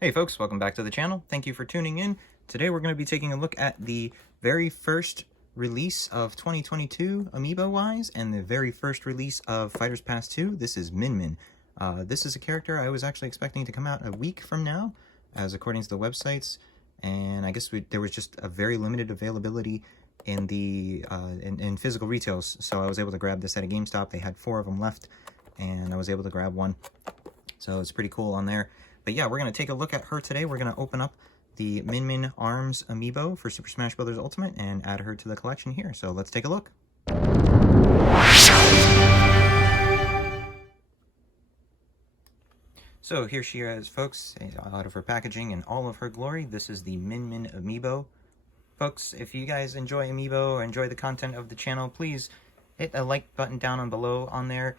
Hey folks, welcome back to the channel. Thank you for tuning in. Today we're going to be taking a look at the very first release of 2022 Amiibo-wise and the very first release of Fighters Pass 2. This is Min Min. This is a character I was actually expecting to come out a week from now, as according to the websites, and I guess there was just a very limited availability in the in physical retails, so I was able to grab this at a GameStop. They had 4 of them left, and I was able to grab one, so it's pretty cool on there. But yeah, we're going to take a look at her today. We're going to open up the Min Min Arms Amiibo for Super Smash Bros. Ultimate and add her to the collection here. So let's take a look. So here she is, folks, out of her packaging in all of her glory. This is the Min Min Amiibo. Folks, if you guys enjoy Amiibo or enjoy the content of the channel, please hit the like button down on below on there.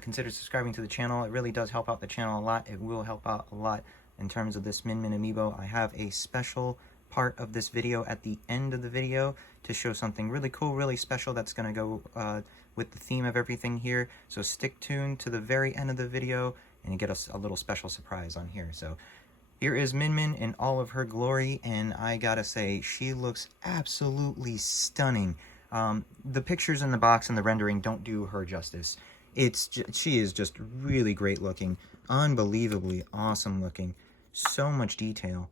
Consider subscribing to the channel. It really does help out the channel a lot. It will help out a lot in terms of this Min Min Amiibo. I have a special part of this video at the end of the video to show something really cool, really special that's going to go with the theme of everything here. So stick tuned to the very end of the video and you get a little special surprise on here. So here is Min Min in all of her glory, and I gotta say, she looks absolutely stunning. The pictures in the box and the rendering don't do her justice. She is just really great looking, unbelievably awesome looking, so much detail,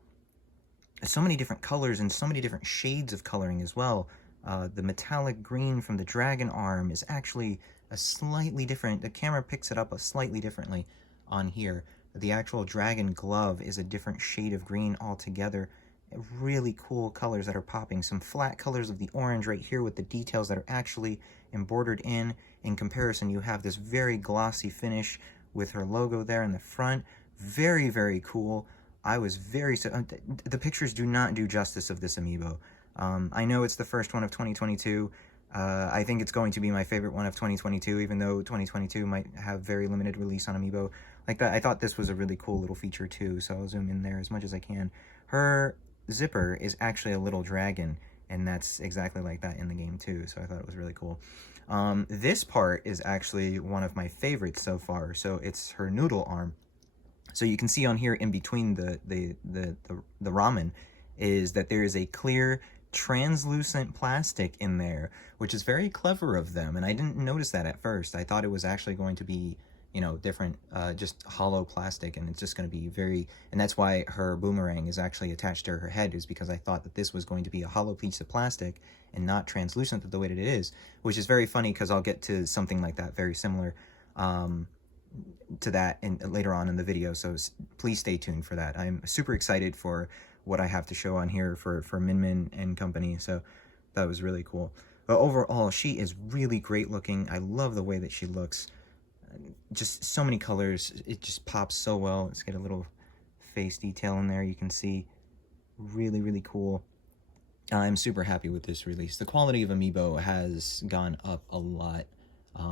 so many different colors and so many different shades of coloring as well. The metallic green from the dragon arm is actually a slightly different, the camera picks it up slightly differently on here. The actual dragon glove is a different shade of green altogether. Really cool colors that are popping. Some flat colors of the orange right here with the details that are actually embroidered in. In comparison, you have this very glossy finish with her logo there in the front. Very, very cool. I was very... the pictures do not do justice of this Amiibo. I know it's the first one of 2022. I think it's going to be my favorite one of 2022, even though 2022 might have very limited release on Amiibo like that. I thought this was a really cool little feature too, so I'll zoom in there as much as I can. Her zipper is actually a little dragon, and that's exactly like that in the game too, so I thought it was really cool. This part is actually one of my favorites so far, so it's her noodle arm. So you can see on here in between the ramen is that there is a clear translucent plastic in there, which is very clever of them, and I didn't notice that at first. I thought it was actually going to be, you know, different, just hollow plastic, and it's just going to be very, and that's why her boomerang is actually attached to her head, is because I thought that this was going to be a hollow piece of plastic and not translucent the way that it is, which is very funny because I'll get to something like that very similar to that later on in the video, so please stay tuned for that. I'm super excited for what I have to show on here for Min Min and company, so that was really cool. But overall, she is really great looking. I love the way that she looks. Just so many colors, it just pops so well. Let's get a little face detail in there, you can see. Really, really cool. I'm super happy with this release. The quality of Amiibo has gone up a lot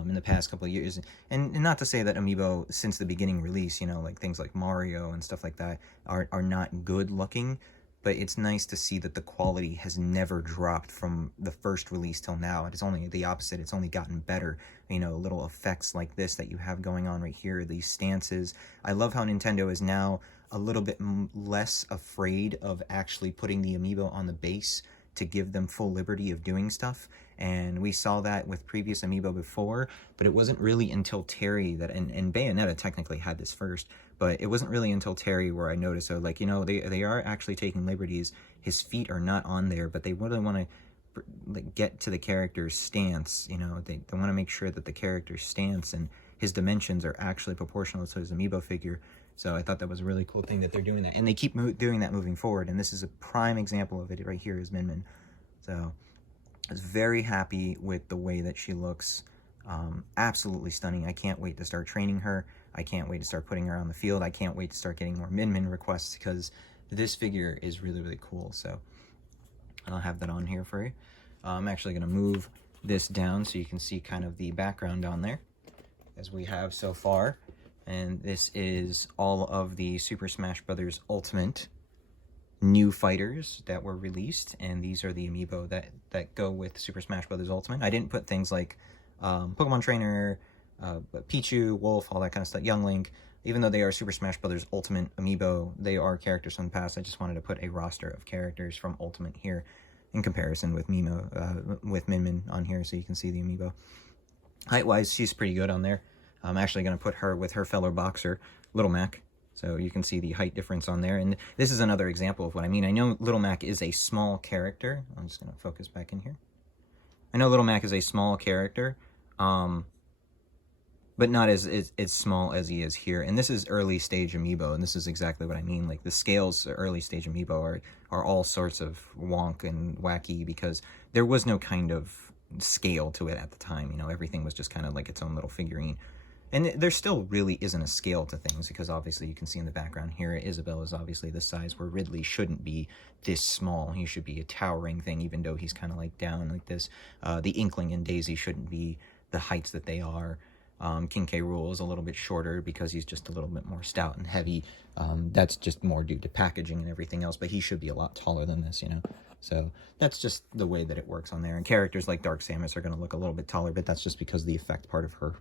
in the past couple of years, and not to say that Amiibo since the beginning release, you know, like things like Mario and stuff like that are not good looking, but it's nice to see that the quality has never dropped from the first release till now. It is only the opposite. It's only gotten better. You know, little effects like this that you have going on right here, these stances. I love how Nintendo is now a little bit less afraid of actually putting the Amiibo on the base to give them full liberty of doing stuff. And we saw that with previous Amiibo before, but it wasn't really until Terry that, and Bayonetta technically had this first, but it wasn't really until Terry where I noticed, so like, you know, they are actually taking liberties. His feet are not on there, but they really want to like get to the character's stance, you know, they want to make sure that the character's stance and his dimensions are actually proportional to his Amiibo figure. So I thought that was a really cool thing that they're doing that, and they keep doing that moving forward, and this is a prime example of it right here is Min Min. So I was very happy with the way that she looks. Absolutely stunning. I can't wait to start training her. I can't wait to start putting her on the field. I can't wait to start getting more Min Min requests because this figure is really, really cool. So I'll have that on here for you. I'm actually going to move this down so you can see kind of the background on there as we have so far. And this is all of the Super Smash Bros. Ultimate new fighters that were released, and these are the Amiibo that go with Super Smash Bros. Ultimate. I didn't put things like Pokemon Trainer, Pichu, Wolf, all that kind of stuff, Young Link. even though they are Super Smash Bros. Ultimate Amiibo, they are characters from the past. I just wanted to put a roster of characters from Ultimate here in comparison with with Min Min on here, so you can see the Amiibo. Height-wise, she's pretty good on there. I'm actually going to put her with her fellow boxer, Little Mac. So you can see the height difference on there. And this is another example of what I mean. I know Little Mac is a small character. I'm just going to focus back in here. I know Little Mac is a small character, but not as small as he is here. And this is early stage Amiibo, and this is exactly what I mean. Like, the scales early stage Amiibo are all sorts of wonk and wacky because there was no kind of scale to it at the time. You know, everything was just kind of like its own little figurine. And there still really isn't a scale to things, because obviously you can see in the background here, Isabelle is obviously this size, where Ridley shouldn't be this small. He should be a towering thing, even though he's kind of like down like this. The Inkling and Daisy shouldn't be the heights that they are. King K. Rool is a little bit shorter because he's just a little bit more stout and heavy. That's just more due to packaging and everything else, but he should be a lot taller than this, you know? So that's just the way that it works on there. And characters like Dark Samus are going to look a little bit taller, but that's just because of the effect part of her,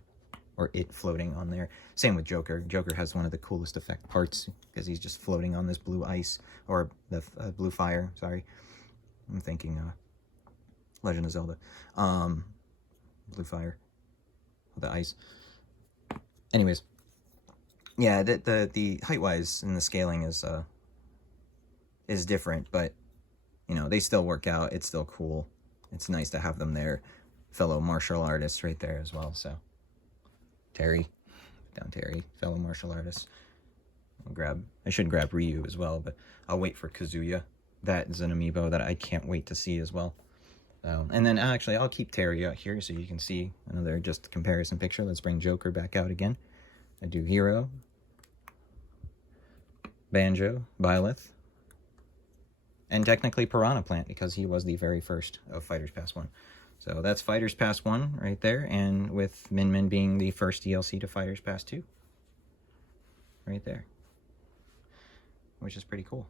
or it floating on there. Same with Joker. Joker has one of the coolest effect parts because he's just floating on this blue ice, or the blue fire, sorry. I'm thinking Legend of Zelda. Blue fire. The ice. Anyways. Yeah, the height-wise and the scaling is different, but, you know, they still work out. It's still cool. It's nice to have them there. Fellow martial artists right there as well, so. Terry, fellow martial artist. I should grab Ryu as well, but I'll wait for Kazuya. That is an Amiibo that I can't wait to see as well. And then actually, I'll keep Terry out here so you can see another just comparison picture. Let's bring Joker back out again. I do Hero, Banjo, Byleth, and technically Piranha Plant, because he was the very first of Fighters Pass 1. So that's Fighters Pass 1 right there, and with Min Min being the first DLC to Fighters Pass 2. Right there. Which is pretty cool.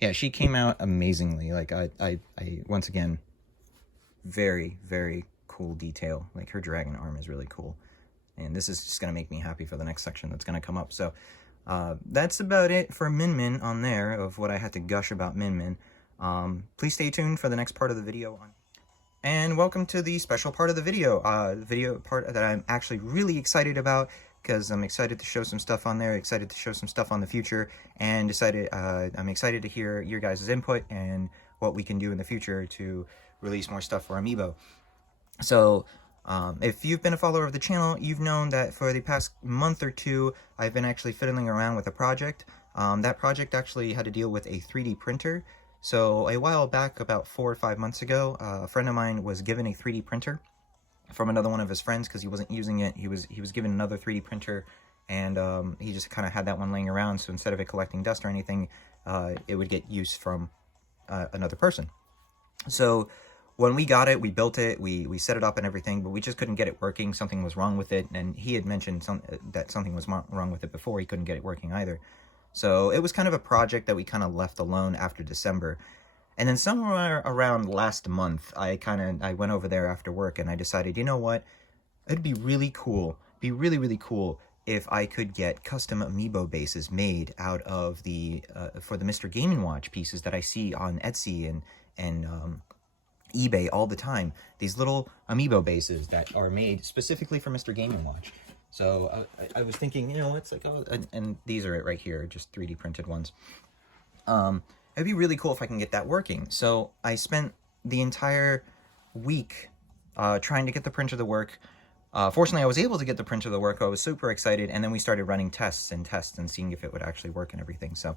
Yeah, she came out amazingly. Like, I once again, very, very cool detail. Like, her dragon arm is really cool. And this is just going to make me happy for the next section that's going to come up. So, that's about it for Min Min on there, of what I had to gush about Min Min. Please stay tuned for the next part of the video. And welcome to the special part of the video. The video part that I'm actually really excited about, because I'm excited to show some stuff on there, excited to show some stuff on the future, and I'm excited to hear your guys' input and what we can do in the future to release more stuff for Amiibo. So, if you've been a follower of the channel, you've known that for the past month or two, I've been actually fiddling around with a project. That project actually had to deal with a 3D printer. So a while back, about 4 or 5 months ago, a friend of mine was given a 3D printer from another one of his friends because he wasn't using it. He was given another 3D printer, and he just kind of had that one laying around. So instead of it collecting dust or anything, it would get use from another person. So when we got it, we built it, we set it up and everything, but we just couldn't get it working. Something was wrong with it, and he had mentioned that something was wrong with it before. He couldn't get it working either. So it was kind of a project that we kind of left alone after December. And then somewhere around last month, I went over there after work, and I decided, you know what? It'd be really cool, really cool if I could get custom Amiibo bases made out of for the Mr. Game & Watch pieces that I see on Etsy and eBay all the time. These little Amiibo bases that are made specifically for Mr. Game & Watch. So I was thinking, you know, it's like, oh, and these are it right here, just 3D printed ones. It'd be really cool if I can get that working. So I spent the entire week trying to get the printer to work. Fortunately, I was able to get the printer to work. I was super excited, and then we started running tests and seeing if it would actually work and everything. So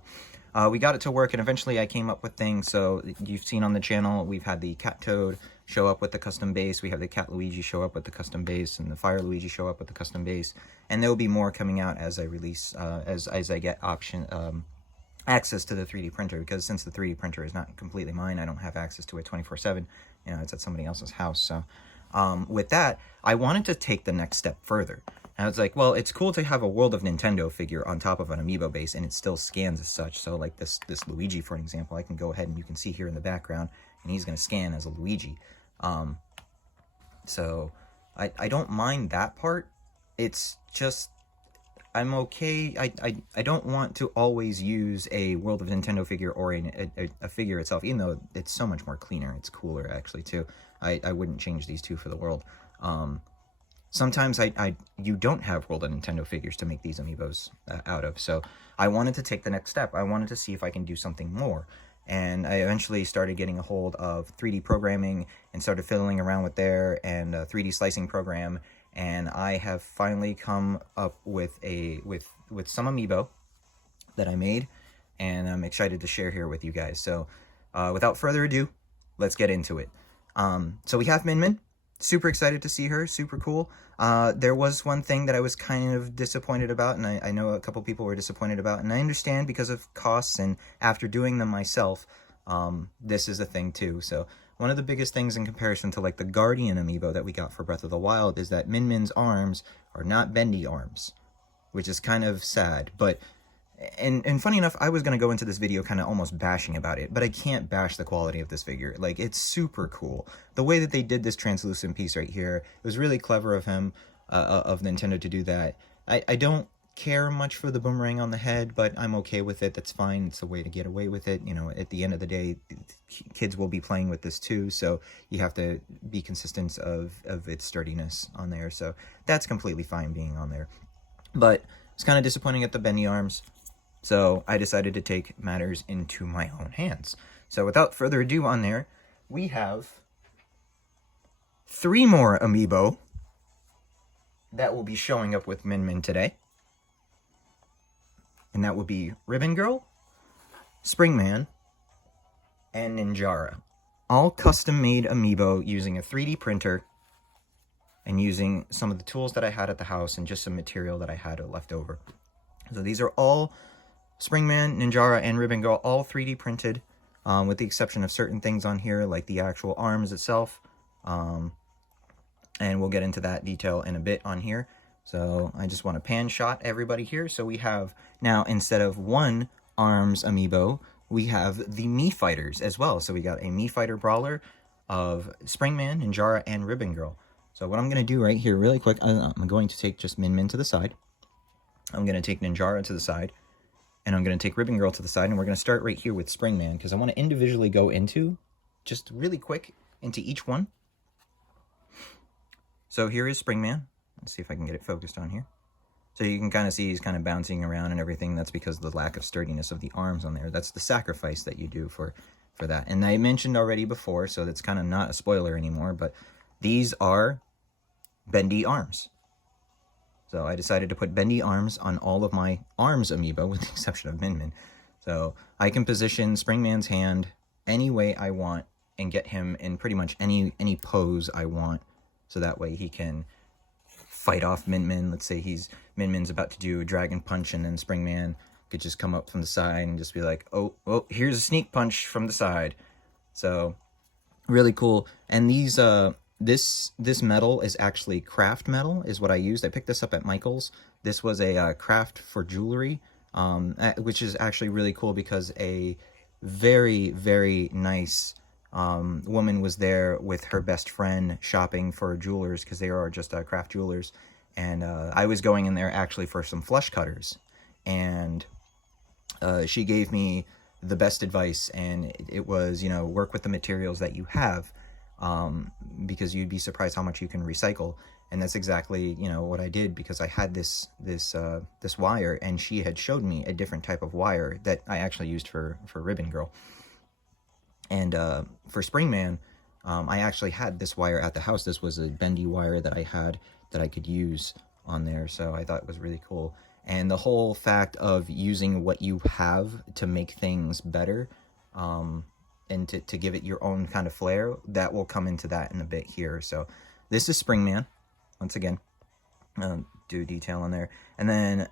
we got it to work, and eventually I came up with things. So you've seen on the channel, we've had the Cat Toad show up with the custom base. We have the Cat Luigi show up with the custom base, and the Fire Luigi show up with the custom base. And there will be more coming out as I release, as I get access to the 3D printer, because since the 3D printer is not completely mine, I don't have access to it 24/7. You know, it's at somebody else's house. So with that, I wanted to take the next step further. And I was like, well, it's cool to have a World of Nintendo figure on top of an Amiibo base, and it still scans as such. So like this Luigi, for an example, I can go ahead and you can see here in the background, and he's going to scan as a Luigi. So I don't mind that part, it's just, I'm okay. I don't want to always use a World of Nintendo figure or a figure itself, even though it's so much more cleaner. It's cooler, actually, too. I wouldn't change these two for the world. Sometimes you don't have World of Nintendo figures to make these amiibos out of, so I wanted to take the next step. I wanted to see if I can do something more. And I eventually started getting a hold of 3D programming and started fiddling around with there and a 3D slicing program. And I have finally come up with some amiibo that I made, and I'm excited to share here with you guys. So without further ado, let's get into it. So we have Min Min. Super excited to see her. Super cool. There was one thing that I was kind of disappointed about, and I know a couple people were disappointed about, and I understand because of costs, and after doing them myself, this is a thing too. So one of the biggest things in comparison to like the Guardian amiibo that we got for Breath of the Wild is that Min Min's arms are not bendy arms, which is kind of sad. But and funny enough, I was going to go into this video kind of almost bashing about it, but I can't bash the quality of this figure. Like, it's super cool. The way that they did this translucent piece right here, it was really clever of him, of Nintendo, to do that. I don't care much for the boomerang on the head, but I'm okay with it. That's fine. It's a way to get away with it. You know, at the end of the day, kids will be playing with this too, so you have to be consistent of its sturdiness on there. So that's completely fine being on there. But it's kind of disappointing at the bendy arms. So I decided to take matters into my own hands. So without further ado on there, we have 3 more amiibo that will be showing up with Min Min today. And that would be Ribbon Girl, Springman, and Ninjara. All custom-made amiibo using a 3D printer and using some of the tools that I had at the house and just some material that I had left over. So these are all Springman, Ninjara, and Ribbon Girl, all 3D printed, with the exception of certain things on here, like the actual arms itself. And we'll get into that detail in a bit on here. So I just want to pan shot everybody here. So we have now, instead of 1 arms amiibo, we have the Mii Fighters as well. So we got a Mii Fighter Brawler of Springman, Ninjara, and Ribbon Girl. So what I'm going to do right here really quick, I'm going to take just Min Min to the side. I'm going to take Ninjara to the side. And I'm going to take Ribbon Girl to the side, and we're going to start right here with Springman, because I want to individually go into, just really quick, into each one. So here is Springman. Let's see if I can get it focused on here. So you can kind of see he's kind of bouncing around and everything. That's because of the lack of sturdiness of the arms on there. That's the sacrifice that you do for that. And I mentioned already before, so that's kind of not a spoiler anymore, but these are bendy arms. So I decided to put bendy arms on all of my arms amiibo, with the exception of Min Min. So I can position Springman's hand any way I want and get him in pretty much any pose I want. So that way he can fight off Min Min. Let's say Min Min's about to do a dragon punch, and then Springman could just come up from the side and just be like, oh, here's a sneak punch from the side. So really cool. And these this metal is actually craft metal, is what I used. I picked this up at Michael's. This was a craft for jewelry, which is actually really cool because a very, very nice woman was there with her best friend shopping for jewelers, because they are just craft jewelers. And I was going in there actually for some flush cutters. And she gave me the best advice, and it was, you know, work with the materials that you have. Because you'd be surprised how much you can recycle. And that's exactly, you know, what I did, because I had this wire, and she had showed me a different type of wire that I actually used for Ribbon Girl. And for Springman, I actually had this wire at the house. This was a bendy wire that I had that I could use on there, so I thought it was really cool. And the whole fact of using what you have to make things better, and to give it your own kind of flair, that will come into that in a bit here. So this is Springman, once again. Do detail on there. And then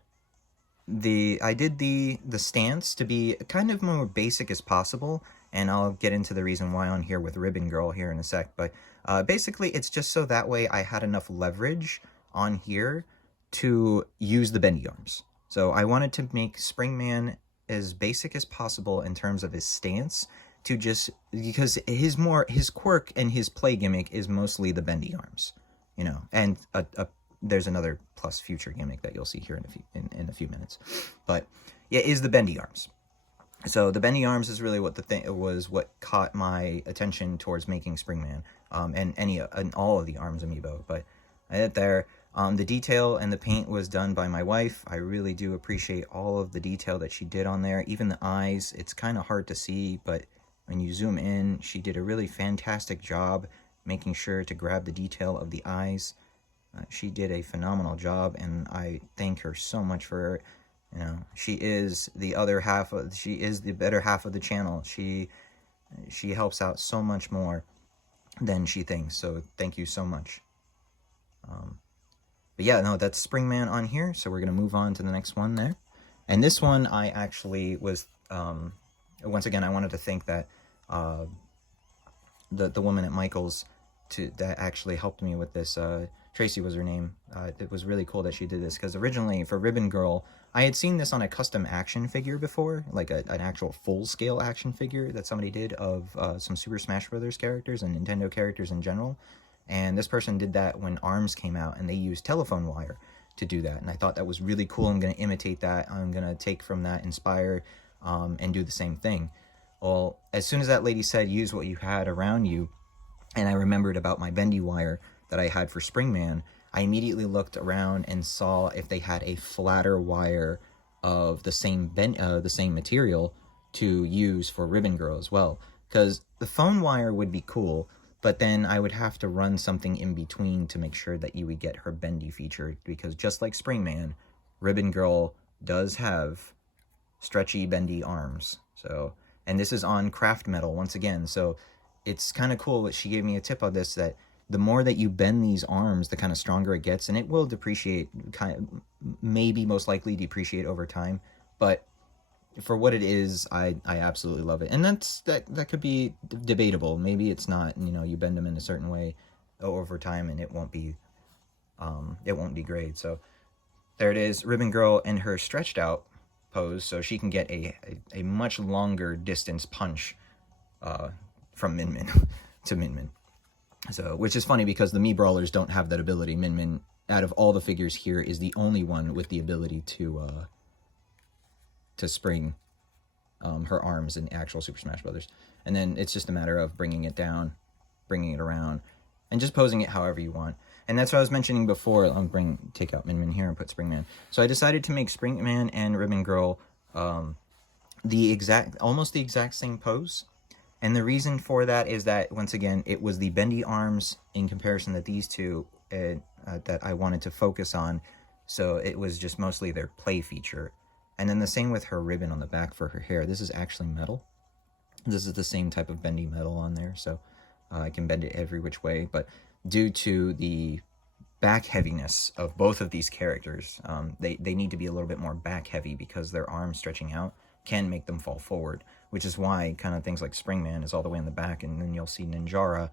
I did the stance to be kind of more basic as possible, and I'll get into the reason why on here with Ribbon Girl here in a sec. But basically, it's just so that way I had enough leverage on here to use the bendy arms. So I wanted to make Springman as basic as possible in terms of his stance, to just, because his quirk and his play gimmick is mostly the bendy arms, you know, and a there's another plus future gimmick that you'll see here in a few minutes. But yeah, is the bendy arms. So the bendy arms is really what what caught my attention towards making Springman, and all of the arms amiibo. But I did there. The detail and the paint was done by my wife. I really do appreciate all of the detail that she did on there. Even the eyes, it's kind of hard to see, but when you zoom in, she did a really fantastic job making sure to grab the detail of the eyes. She did a phenomenal job, and I thank her so much for it. You know, she is the better half of the channel. She helps out so much more than she thinks. So thank you so much. But yeah, no, that's Springman on here. So we're gonna move on to the next one there. And this one I actually was once again I wanted to thank that the woman at Michael's that actually helped me with this. Tracy was her name. It was really cool that she did this, because originally for Ribbon Girl, I had seen this on a custom action figure before, like an actual full-scale action figure that somebody did of some Super Smash Brothers characters and Nintendo characters in general. And this person did that when ARMS came out, and they used telephone wire to do that. And I thought that was really cool. I'm going to imitate that. I'm going to take from that, inspire, and do the same thing. Well, as soon as that lady said, use what you had around you, and I remembered about my bendy wire that I had for Springman, I immediately looked around and saw if they had a flatter wire of the same material to use for Ribbon Girl as well. Because the phone wire would be cool, but then I would have to run something in between to make sure that you would get her bendy feature, because just like Springman, Ribbon Girl does have stretchy, bendy arms. So, and this is on craft metal once again, so it's kind of cool that she gave me a tip on this, that the more that you bend these arms, the kind of stronger it gets, and it will depreciate, maybe most likely depreciate over time, but for what it is, I absolutely love it. And that could be debatable. Maybe it's not, you know, you bend them in a certain way over time and it won't be great. So there it is, Ribbon Girl in her stretched out pose, so she can get a much longer distance punch from Min Min to Min Min. So, which is funny because the Mii Brawlers don't have that ability. Min Min, out of all the figures here, is the only one with the ability to spring her arms in actual Super Smash Brothers. And then it's just a matter of bringing it down, bringing it around, and just posing it however you want. And that's what I was mentioning before. I'll take out Min Min here and put Springman. So I decided to make Springman and Ribbon Girl almost the exact same pose. And the reason for that is that, once again, it was the bendy arms in comparison to these two that I wanted to focus on. So it was just mostly their play feature. And then the same with her ribbon on the back for her hair. This is actually metal. This is the same type of bendy metal on there, so I can bend it every which way. But due to the back heaviness of both of these characters, they need to be a little bit more back heavy, because their arms stretching out can make them fall forward, which is why kind of things like Springman is all the way in the back, and then you'll see Ninjara,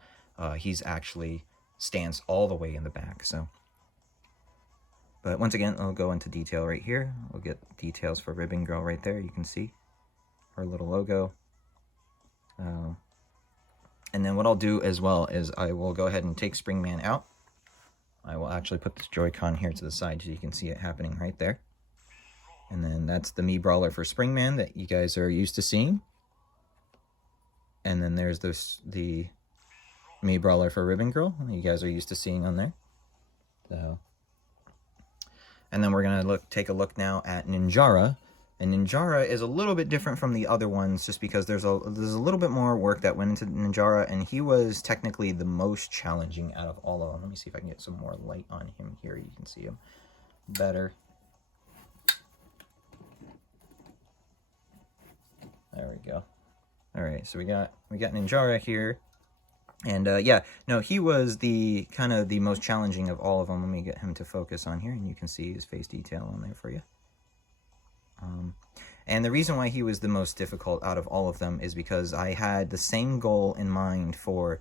he's actually stands all the way in the back. So, but once again, I'll go into detail right here. We'll get details for Ribbon Girl right there. You can see her little logo. And then what I'll do as well is I will go ahead and take Springman out. I will actually put this Joy-Con here to the side so you can see it happening right there. And then that's the Mii Brawler for Springman that you guys are used to seeing. And then there's the Mii Brawler for Ribbon Girl you guys are used to seeing on there. So, and then we're gonna take a look now at Ninjara. And Ninjara is a little bit different from the other ones, just because there's a little bit more work that went into Ninjara, and he was technically the most challenging out of all of them. Let me see if I can get some more light on him here. You can see him better. There we go. All right, so we got Ninjara here, and yeah, no, he was the kind of the most challenging of all of them. Let me get him to focus on here, and you can see his face detail on there for you. And the reason why he was the most difficult out of all of them is because I had the same goal in mind for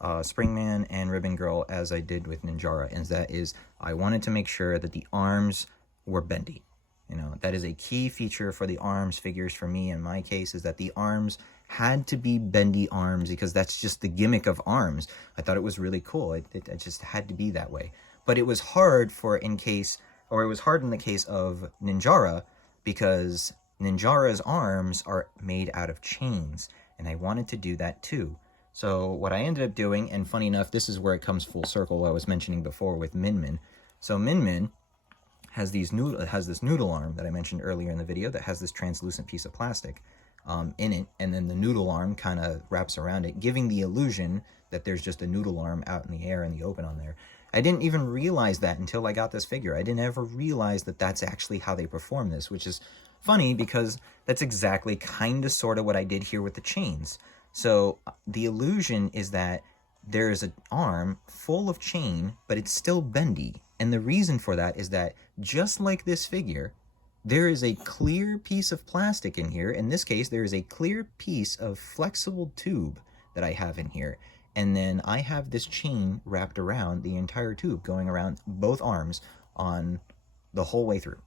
Springman and Ribbon Girl as I did with Ninjara, and that is I wanted to make sure that the arms were bendy. You know, that is a key feature for the ARMS figures for me in my case, is that the arms had to be bendy arms, because that's just the gimmick of ARMS. I thought it was really cool. It just had to be that way. But it was hard it was hard in the case of Ninjara, because Ninjara's arms are made out of chains, and I wanted to do that too. So what I ended up doing, and funny enough, this is where it comes full circle, what I was mentioning before with Min Min. So Min Min has this noodle arm that I mentioned earlier in the video that has this translucent piece of plastic in it, and then the noodle arm kind of wraps around it, giving the illusion that there's just a noodle arm out in the air in the open on there. I didn't even realize that until I got this figure. I didn't ever realize that that's actually how they perform this, which is funny because that's exactly kind of sort of what I did here with the chains. So the illusion is that there is an arm full of chain, but it's still bendy. And the reason for that is that just like this figure, there is a clear piece of plastic in here. In this case, there is a clear piece of flexible tube that I have in here. And then I have this chain wrapped around the entire tube, going around both arms on the whole way through.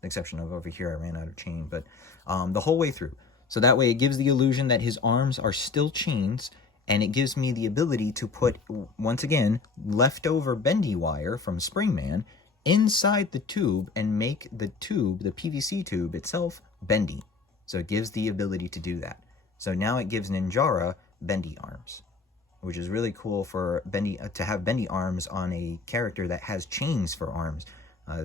The exception of over here, I ran out of chain, but the whole way through. So that way it gives the illusion that his arms are still chains, and it gives me the ability to put, once again, leftover bendy wire from Springman inside the tube and make the tube, the PVC tube itself, bendy. So it gives the ability to do that. So now it gives Ninjara bendy arms, which is really cool for to have bendy arms on a character that has chains for arms.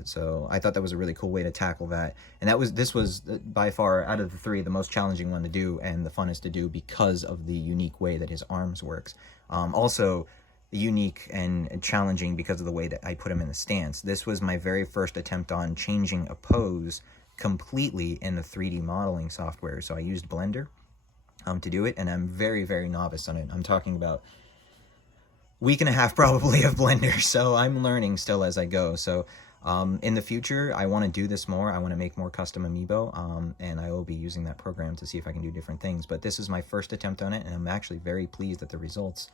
So I thought that was a really cool way to tackle that. And this was by far, out of the three, the most challenging one to do and the funnest to do because of the unique way that his arms works. Also unique and challenging because of the way that I put him in the stance. This was my very first attempt on changing a pose completely in the 3D modeling software. So I used Blender to do it, and I'm very, very novice on it. I'm talking about a week and a half probably of Blender, so I'm learning still as I go. So in the future, I want to do this more. I want to make more custom Amiibo, and I will be using that program to see if I can do different things. But this is my first attempt on it, and I'm actually very pleased at the results.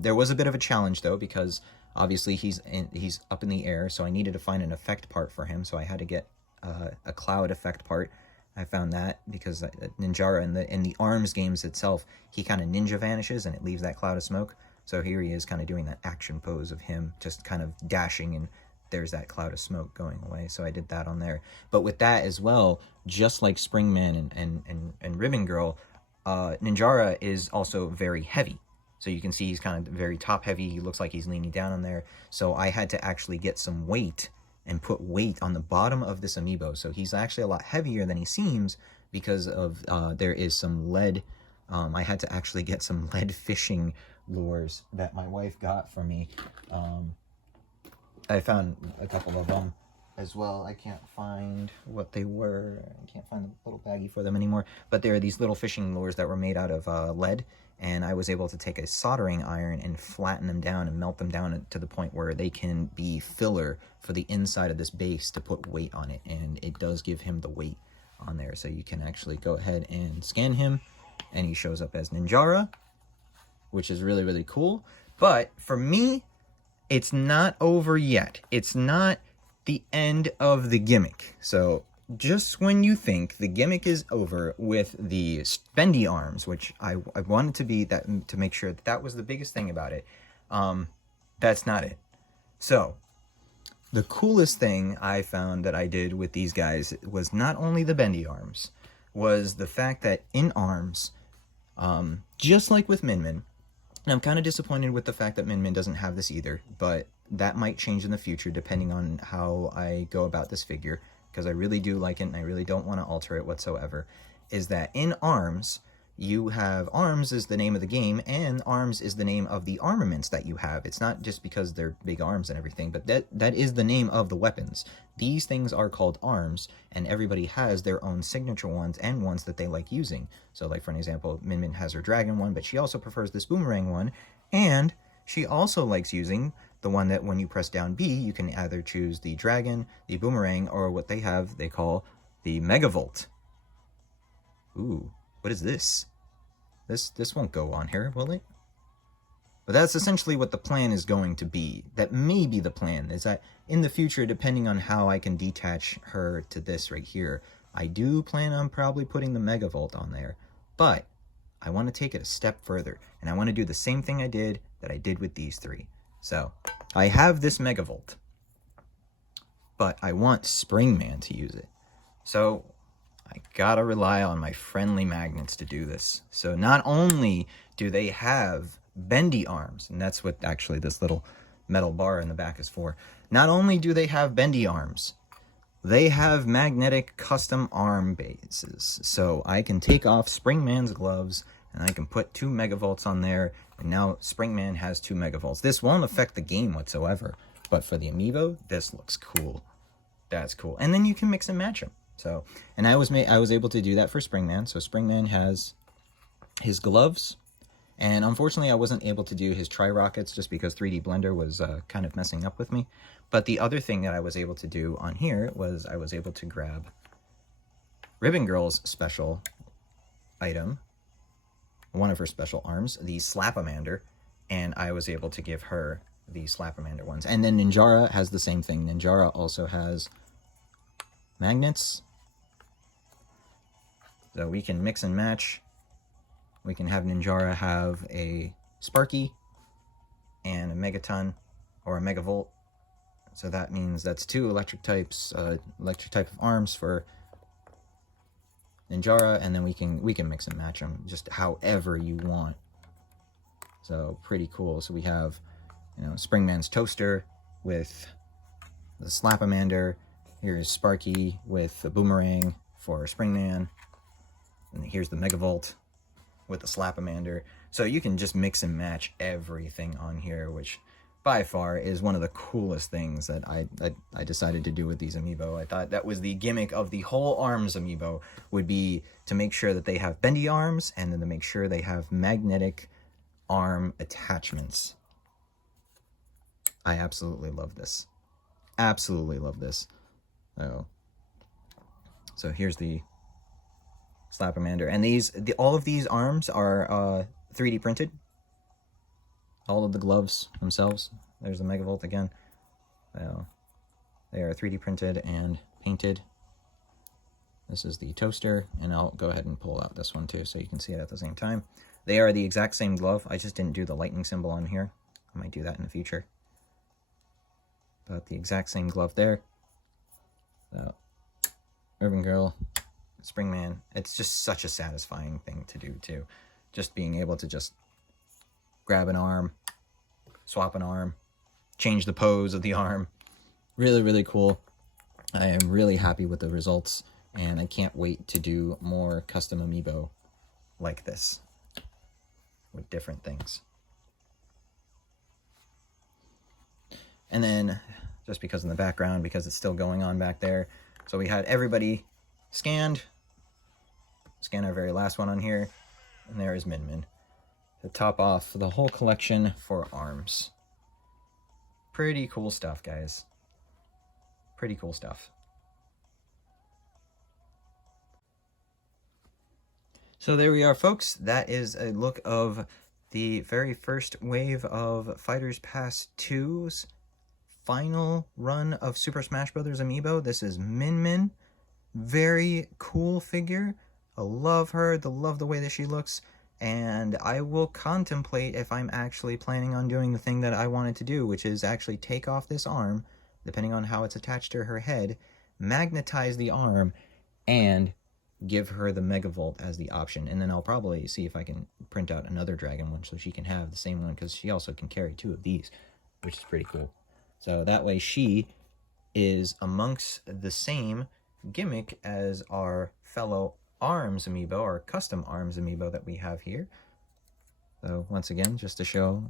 There was a bit of a challenge, though, because obviously he's up in the air, so I needed to find an effect part for him, so I had to get a cloud effect part. I found that because Ninjara in the ARMS games itself, he kind of ninja vanishes and it leaves that cloud of smoke. So here he is kind of doing that action pose of him just kind of dashing, and there's that cloud of smoke going away. So I did that on there. But with that as well, just like Springman and Ribbon Girl, Ninjara is also very heavy. So you can see he's kind of very top heavy. He looks like he's leaning down on there. So I had to actually get some weight and put weight on the bottom of this Amiibo. So he's actually a lot heavier than he seems because of there is some lead. I had to actually get some lead fishing lures that my wife got for me. I found a couple of them as well. I can't find what they were. I can't find the little baggie for them anymore. But there are these little fishing lures that were made out of lead. And I was able to take a soldering iron and flatten them down and melt them down to the point where they can be filler for the inside of this base to put weight on it. And it does give him the weight on there. So you can actually go ahead and scan him, and he shows up as Ninjara, which is really, really cool. But for me, it's not over yet. It's not the end of the gimmick. So just when you think the gimmick is over with the bendy arms, which I wanted to be that, to make sure that was the biggest thing about it, that's not it. So the coolest thing I found that I did with these guys was not only the bendy arms, was the fact that in arms, just like with Min Min, and I'm kind of disappointed with the fact that Min Min doesn't have this either, but that might change in the future depending on how I go about this figure, because I really do like it and I really don't want to alter it whatsoever, is that in ARMS, you have ARMS is the name of the game, and ARMS is the name of the armaments that you have. It's not just because they're big arms and everything, but that is the name of the weapons. These things are called ARMS, and everybody has their own signature ones and ones that they like using. So like for an example, Min Min has her dragon one, but she also prefers this boomerang one, and she also likes using the one that when you press down B, you can either choose the dragon, the boomerang, or what they have, they call the Megavolt. Ooh, what is this? This won't go on here, will it? But that's essentially what the plan is going to be. That may be the plan, is that in the future, depending on how I can detach her to this right here, I do plan on probably putting the Megavolt on there. But I want to take it a step further, and I want to do the same thing I did with these three. So I have this Megavolt, but I want Springman to use it. So I gotta rely on my friendly magnets to do this. So not only do they have bendy arms, and that's what actually this little metal bar in the back is for. Not only do they have bendy arms, they have magnetic custom arm bases. So I can take off Springman's gloves and I can put 2 megavolts on there, and now Springman has 2 megavolts. This won't affect the game whatsoever, but for the Amiibo, this looks cool. That's cool. And then you can mix and match them. So, and I was able to do that for Springman. So Springman has his gloves, and unfortunately I wasn't able to do his tri-rockets just because 3D Blender was kind of messing up with me. But the other thing that I was able to do on here was I was able to grab Ribbon Girl's special item, one of her special arms, the Slapamander, and I was able to give her the Slapamander ones. And then Ninjara has the same thing. Ninjara also has magnets. So we can mix and match. We can have Ninjara have a Sparky and a Megaton or a Megavolt. So that means that's 2 electric type of arms for Ninjara, and then we can mix and match them just however you want. So pretty cool. So we have, you know, Springman's toaster with the Slapamander. Here's Sparky with the boomerang for Springman. And here's the Megavolt with the Slapamander. So you can just mix and match everything on here, which by far is one of the coolest things that I decided to do with these Amiibo. I thought that was the gimmick of the whole ARMS Amiibo, would be to make sure that they have bendy arms, and then to make sure they have magnetic arm attachments. I absolutely love this. Absolutely love this. So here's the Slapamander, and all of these arms are 3D printed. All of the gloves themselves. There's the Megavolt again. They are 3D printed and painted. This is the toaster, and I'll go ahead and pull out this one too so you can see it at the same time. They are the exact same glove. I just didn't do the lightning symbol on here. I might do that in the future. But the exact same glove there. So, Urban Girl, Springman. It's just such a satisfying thing to do too. Just being able to just grab an arm, swap an arm, change the pose of the arm. Really, really cool. I am really happy with the results, and I can't wait to do more custom Amiibo like this with different things. And then, just because in the background, because it's still going on back there, so we had everybody scanned. Scan our very last one on here, and there is Min Min to top off the whole collection for ARMS. Pretty cool stuff, guys. Pretty cool stuff. So there we are, folks. That is a look of the very first wave of Fighters Pass 2's final run of Super Smash Bros. Amiibo. This is Min Min. Very cool figure. I love her. Love the way that she looks. And I will contemplate if I'm actually planning on doing the thing that I wanted to do, which is actually take off this arm, depending on how it's attached to her head, magnetize the arm, and give her the Megavolt as the option. And then I'll probably see if I can print out another dragon one so she can have the same one, because she also can carry 2 of these, which is pretty cool. So that way she is amongst the same gimmick as our fellow ARMS Amiibo, or custom ARMS Amiibo that we have here. So once again, just to show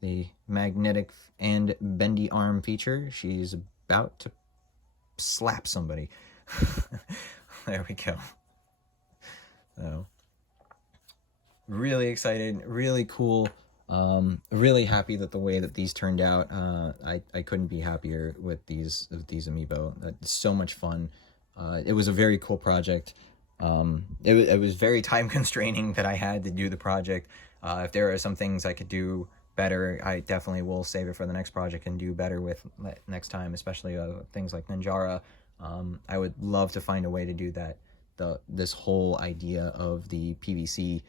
the magnetic and bendy arm feature, she's about to slap somebody. There we go. So really excited, really cool. Really happy that the way that these turned out. I couldn't be happier with these Amiibo. It's so much fun. It was a very cool project. It was very time constraining that I had to do the project. If there are some things I could do better, I definitely will save it for the next project and do better with next time, especially things like Ninjara. I would love to find a way to do that. This whole idea of the PVC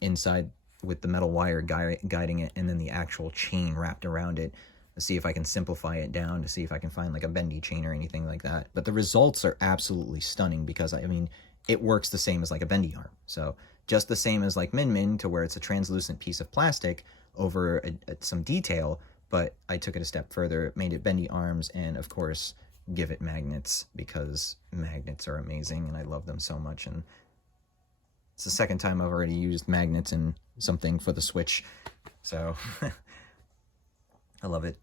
inside with the metal wire guiding it, and then the actual chain wrapped around it, to see if I can simplify it down, to see if I can find like a bendy chain or anything like that. But the results are absolutely stunning, because I mean, it works the same as like a bendy arm. So just the same as like Min Min, to where it's a translucent piece of plastic over some detail, but I took it a step further, made it bendy arms, and of course give it magnets, because magnets are amazing and I love them so much. And it's the second time I've already used magnets in something for the Switch, so I love it.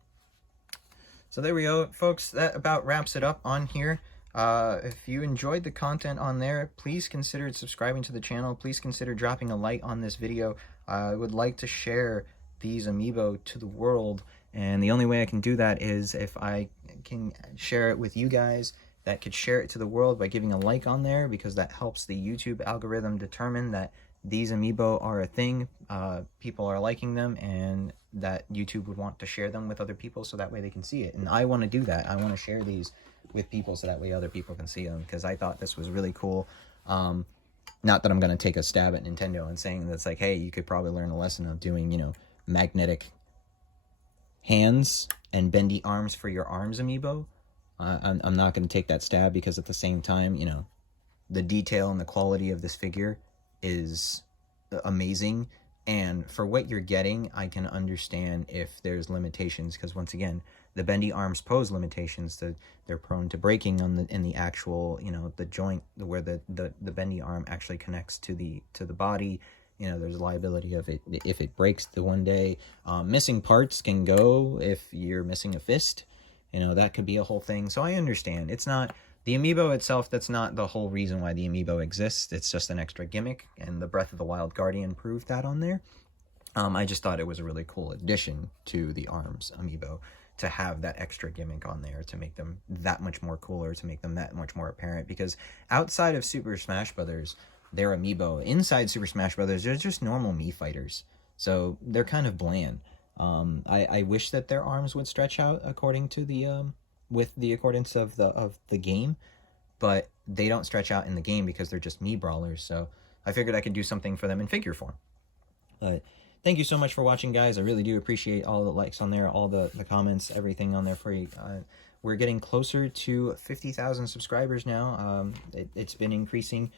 So there we go, folks. That about wraps it up on here. If you enjoyed the content on there, please consider subscribing to the channel. Please consider dropping a like on this video. I would like to share these Amiibo to the world, and the only way I can do that is if I can share it with you guys that could share it to the world by giving a like on there, because that helps the YouTube algorithm determine that these Amiibo are a thing, people are liking them, and that YouTube would want to share them with other people so that way they can see it. And I want to do that. I want to share these with people so that way other people can see them, because I thought this was really cool. Not that I'm going to take a stab at Nintendo and saying that's like, hey, you could probably learn a lesson of doing, you know, magnetic hands and bendy arms for your arms Amiibo. I'm not going to take that stab, because at the same time, you know, the detail and the quality of this figure is amazing, and for what you're getting, I can understand if there's limitations, because once again, the bendy arms pose limitations. That they're prone to breaking in the actual, you know, the joint where the bendy arm actually connects to the body. You know, there's a liability of it if it breaks the one day. Missing parts can go if you're missing a fist. You know, that could be a whole thing. So I understand. It's not the Amiibo itself, that's not the whole reason why the Amiibo exists. It's just an extra gimmick, and the Breath of the Wild Guardian proved that on there. I just thought it was a really cool addition to the ARMS Amiibo to have that extra gimmick on there, to make them that much more cooler, to make them that much more apparent, because outside of Super Smash Brothers, their Amiibo, inside Super Smash Brothers, they're just normal Mii fighters. So they're kind of bland. I wish that their arms would stretch out according to the with the accordance of the game, but they don't stretch out in the game because they're just Mii brawlers. So I figured I could do something for them in figure form. But thank you so much for watching, guys. I really do appreciate all the likes on there, all the comments, everything on there for you. We're getting closer to 50,000 subscribers now. It's been increasing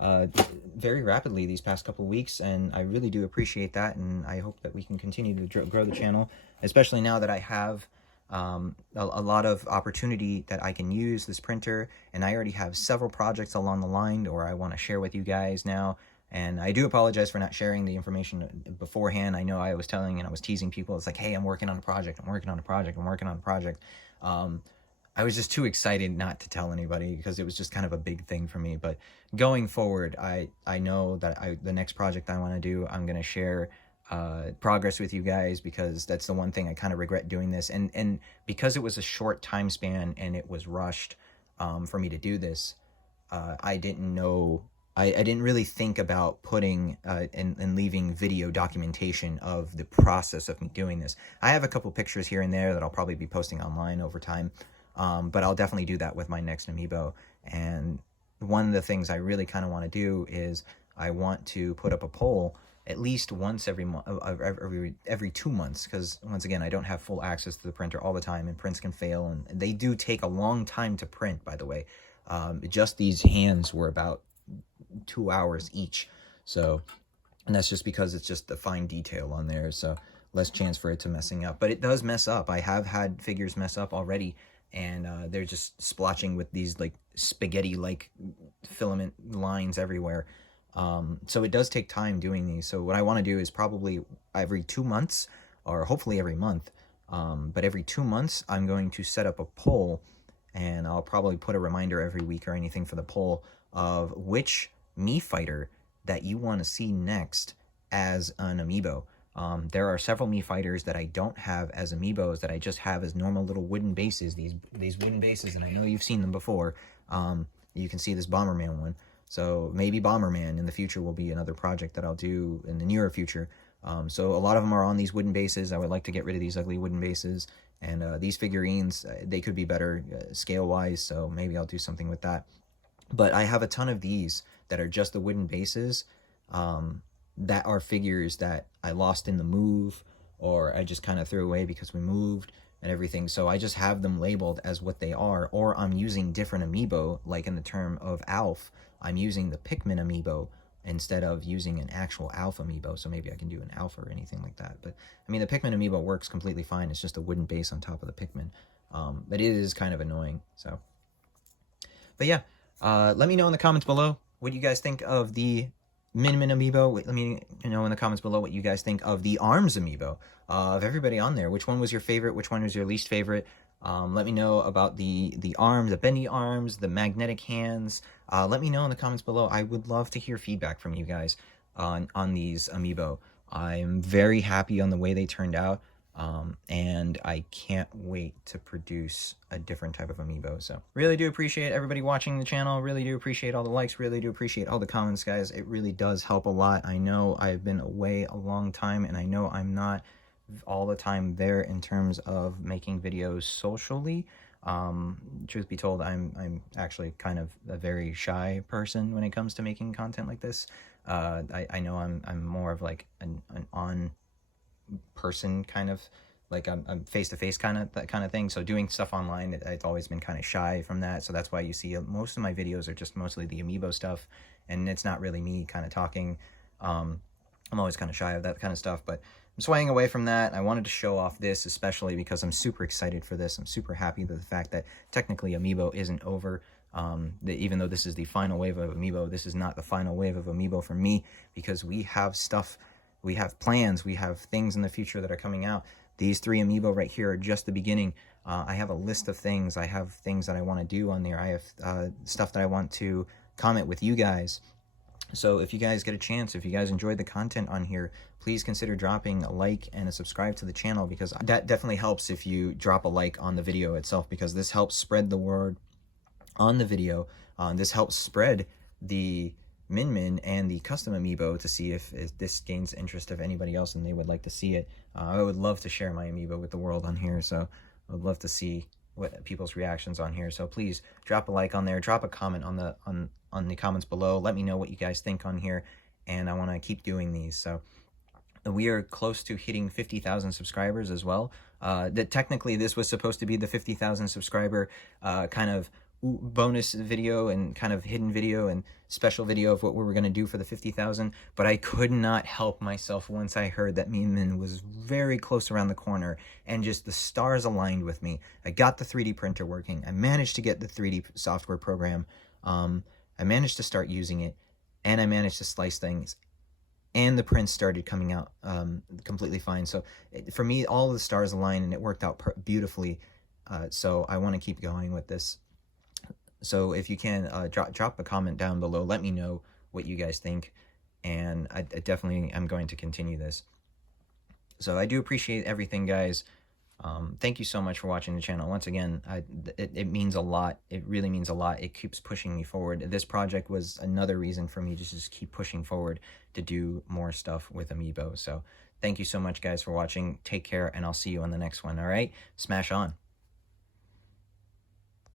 very rapidly these past couple weeks, and I really do appreciate that, and I hope that we can continue to grow the channel, especially now that I have a lot of opportunity that I can use this printer, and I already have several projects along the line or I want to share with you guys now. And I do apologize for not sharing the information beforehand. I know I was telling and I was teasing people, it's like, hey, I'm working on a project, I'm working on a project, I'm working on a project. I was just too excited not to tell anybody, because it was just kind of a big thing for me. But going forward, I know that the next project I want to do, I'm going to share progress with you guys, because that's the one thing I kind of regret doing this. And because it was a short time span and it was rushed for me to do this, I didn't know, I didn't really think about putting and leaving video documentation of the process of me doing this. I have a couple pictures here and there that I'll probably be posting online over time, but I'll definitely do that with my next Amiibo. And one of the things I really kind of want to do is I want to put up a poll at least once every 2 months, because once again, I don't have full access to the printer all the time, and prints can fail, and they do take a long time to print, by the way. Just these hands were about 2 hours each, so, and that's just because it's just the fine detail on there, so less chance for it to messing up. But it does mess up. I have had figures mess up already, and they're just splotching with these like spaghetti like filament lines everywhere. So it does take time doing these. So what I want to do is probably every 2 months, or hopefully every month, but every 2 months I'm going to set up a poll, and I'll probably put a reminder every week or anything for the poll of which Mii fighter that you want to see next as an Amiibo. There are several Mii fighters that I don't have as Amiibos, that I just have as normal little wooden bases, these wooden bases, and I know you've seen them before. You can see this Bomberman one. So maybe Bomberman in the future will be another project that I'll do in the near future. So a lot of them are on these wooden bases. I would like to get rid of these ugly wooden bases. And these figurines, they could be better scale-wise, so maybe I'll do something with that. But I have a ton of these that are just the wooden bases. that are figures that I lost in the move, or I just kind of threw away because we moved and everything. So I just have them labeled as what they are, or I'm using different amiibo, like in the term of Alf, I'm using the Pikmin amiibo instead of using an actual Alf amiibo. So maybe I can do an Alpha or anything like that. But I mean, the Pikmin amiibo works completely fine. It's just a wooden base on top of the Pikmin. But it is kind of annoying. So, but yeah, let me know in the comments below what you guys think of the Min amiibo. Let me know in the comments below what you guys think of the Arms amiibo, of everybody on there. Which one was your favorite? Which one was your least favorite? Let me know about the arms, the bendy arms, the magnetic hands. Let me know in the comments below. I would love to hear feedback from you guys on these amiibo. I'm very happy on the way they turned out. And I can't wait to produce a different type of amiibo. So really do appreciate everybody watching the channel. Really do appreciate all the likes. Really do appreciate all the comments, guys. It really does help a lot. I know I've been away a long time, and I know I'm not all the time there in terms of making videos socially. Truth be told, I'm actually kind of a very shy person when it comes to making content like this. I know I'm more of like an on person, kind of like I'm face-to-face kind of that kind of thing. So doing stuff online, I've always been kind of shy from that. So that's why you see most of my videos are just mostly the amiibo stuff, and it's not really me kind of talking. I'm always kind of shy of that kind of stuff, but I'm swaying away from that. I wanted to show off this especially because I'm super excited for this. I'm super happy with the fact that technically Amiibo isn't over. Even though this is the final wave of Amiibo, this is not the final wave of Amiibo for me, because we have stuff, we have plans, we have things in the future that are coming out. These 3 Amiibo right here are just the beginning. I have a list of things. I have things that I want to do on there. I have stuff that I want to comment with you guys. So if you guys get a chance, if you guys enjoyed the content on here, please consider dropping a like and a subscribe to the channel, because that definitely helps if you drop a like on the video itself, because this helps spread the word on the video. This helps spread the Min and the custom amiibo to see if this gains interest of anybody else and they would like to see it. I would love to share my amiibo with the world on here, so I would love to see what people's reactions on here. So please drop a like on there, drop a comment on the comments below. Let me know what you guys think on here, and I want to keep doing these. So we are close to hitting 50,000 subscribers as well. That technically this was supposed to be the 50,000 subscriber kind of bonus video and kind of hidden video and special video of what we were going to do for the 50,000, but I could not help myself once I heard that Min was very close around the corner, and just the stars aligned with me. I got the 3D printer working. I managed to get the 3D software program. I managed to start using it, and I managed to slice things, and the prints started coming out completely fine. So for me, all the stars aligned and it worked out beautifully. So I want to keep going with this. So if you can, drop a comment down below. Let me know what you guys think, and I definitely am going to continue this. So I do appreciate everything, guys. Thank you so much for watching the channel. Once again, it means a lot. It really means a lot. It keeps pushing me forward. This project was another reason for me to just keep pushing forward to do more stuff with Amiibo. So thank you so much, guys, for watching. Take care, and I'll see you on the next one, all right? Smash on.